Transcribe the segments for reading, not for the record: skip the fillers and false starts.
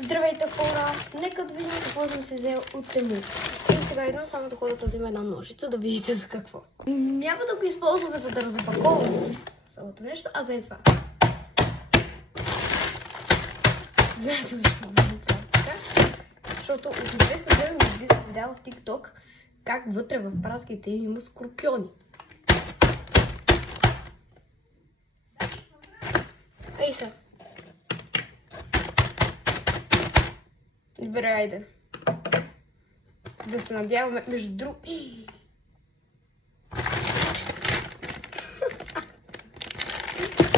Здравейте хора! Нека да видим какво съм се взел от Тему. И сега идвам само да ходя да взема една ножица, да видите за какво. Няма да го използваме за да разопаковам самото нещо, а за това. Знаете защо не това така? Защото от известно време ми излиза видео в TikTok как вътре в пратките има скорпиони. Ей са! Добре, айде. Да се надяваме между друг...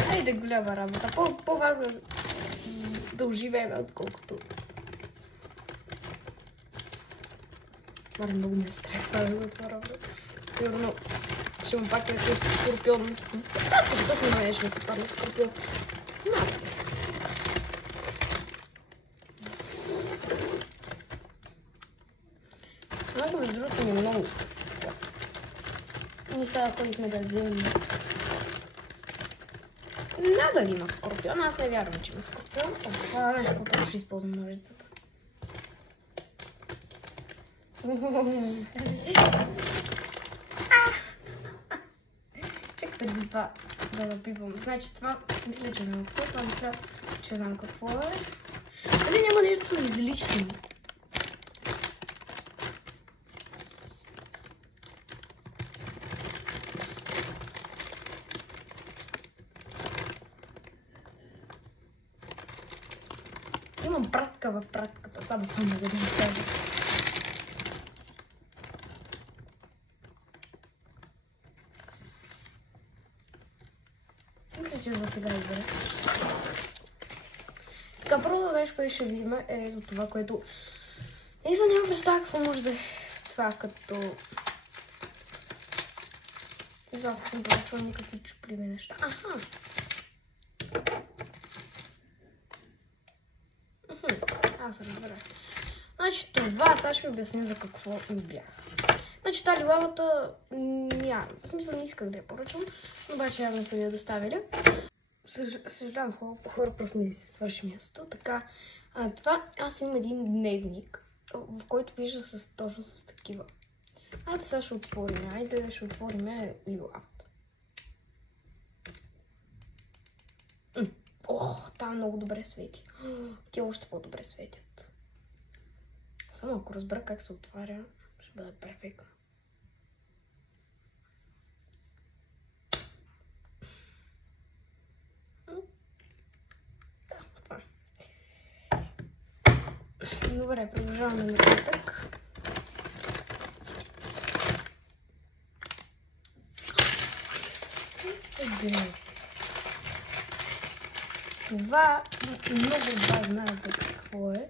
Айде, голяма работа. По-важно да оживеем, отколкото... Маре, много ме стресва да го това работа. Сигурно ще му пак някой скорпион. Аз се има нещо да се падне скорпион. Между другото ми е много. И сега ходихме да вземем. Надали има скорпион, аз не вярвам, че има скорпион. Това нещо, какво ще използвам ножицата. Чакайте да това да напипам. Значи това, мисля, че знам какво. Това мисля, че знам какво е. Дали няма нещо излишно? Имам пратка в пратката, само това мога да ми кажа. Мисля, че за сега избера. Така, първо нещо, което ще видим е ето това, което... И за няма представя какво може да е това, като... И за аз не съм поръчвала никакви чупливи неща. Аха! Аз разбрах. Значи това, сега ще ви обясня за какво ми бях. Значи тази лавата няма. В смисъл не исках да я поръчвам, но обаче явно са я доставили. Съжалявам, хора просто ми свърши място. Така, това аз имам един дневник, в който пиша точно с такива. Айде сега ще отворим. Айде ще отворим и лавата. О, там много добре свети. Те още по-добре светят. Само ако разбера как се отваря, ще бъде перфектно. Да, това. Добре, продължаваме нататък. Това много добре знаят за какво е.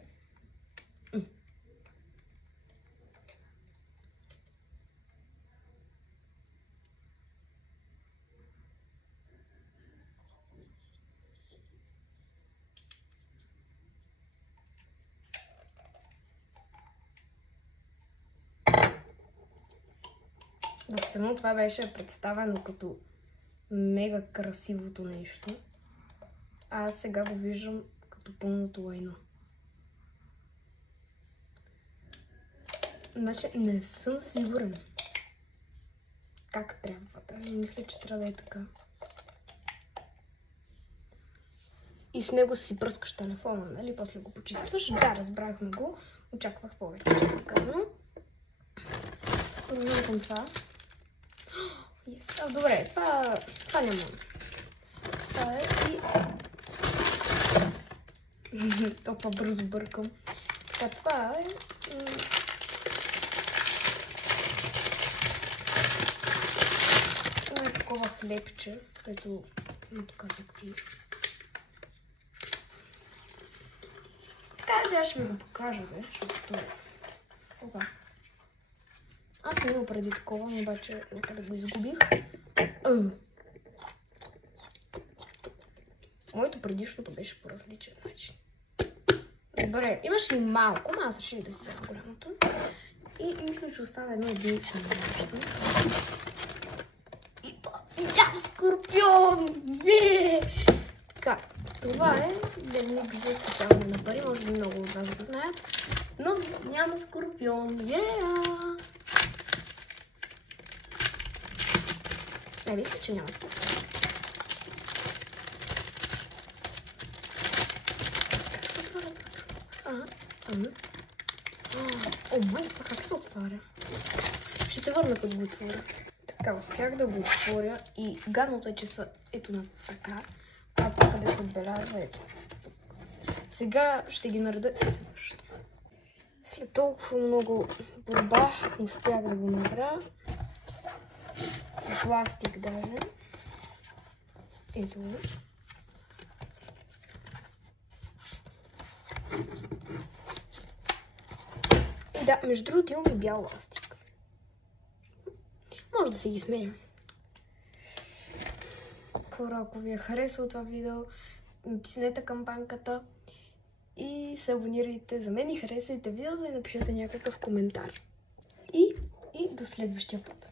В Тему това беше представено като мега красивото нещо. А аз сега го виждам като пълното лайно. Значи не съм сигурен как трябва да. Мисля, че трябва да е така. И с него си пръскаш телефона, нали? После го почистваш. Да, разбрахме го. Очаквах повече, чакай казано. Продължавам към това. Добре, това няма. Това е и... Толкова бързо бъркам. Така, това е... Това е такова хлебче, което... Тук какви... Така, да ще ви го покажа, бе, защото... Кога? Аз не имам преди такова, но обаче някъде го изгубих. Моето предишното беше по различен начин. Добре, имаш ли малко, но аз реших да си взема голямото. И мисля, че остава едно единствено нещо. И да, скорпион! Така, това е дневник за специални на пари, може би много но няма скорпион. Не, мисля, че няма скорпион. Как се отваря? О, майка, как се отваря? Ще се върна, като го отворя. Така, успях да го отворя и гадното е, че са ето на така, а тук къде се отбелязва ето. Сега ще ги нареда и се връщам. След толкова много борба успях да го набра. С ластик даже. Ето. И да, между другото имам и бял ластик. Може да се ги сменям. Хора, ако ви е харесало това видео, натиснете камбанката и се абонирайте за мен и харесайте видеото и напишете някакъв коментар. И до следващия път.